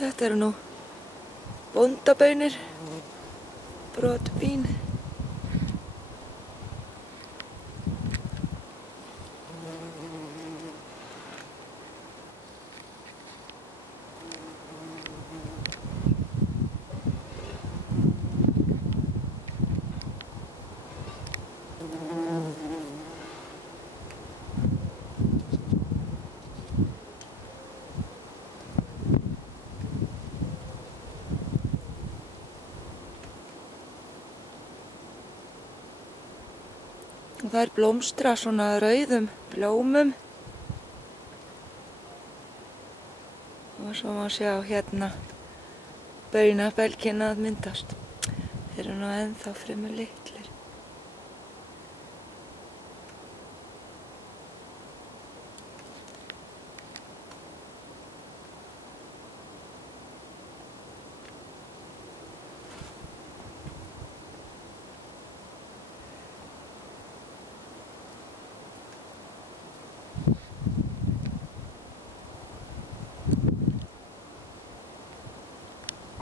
Þetta eru nú bóndabaunir, brotbín. Og það blómstra svona rauðum blómum. Og svo má sjá hérna baunabelgina að myndast. Þeir eru nú ennþá fremur litlir.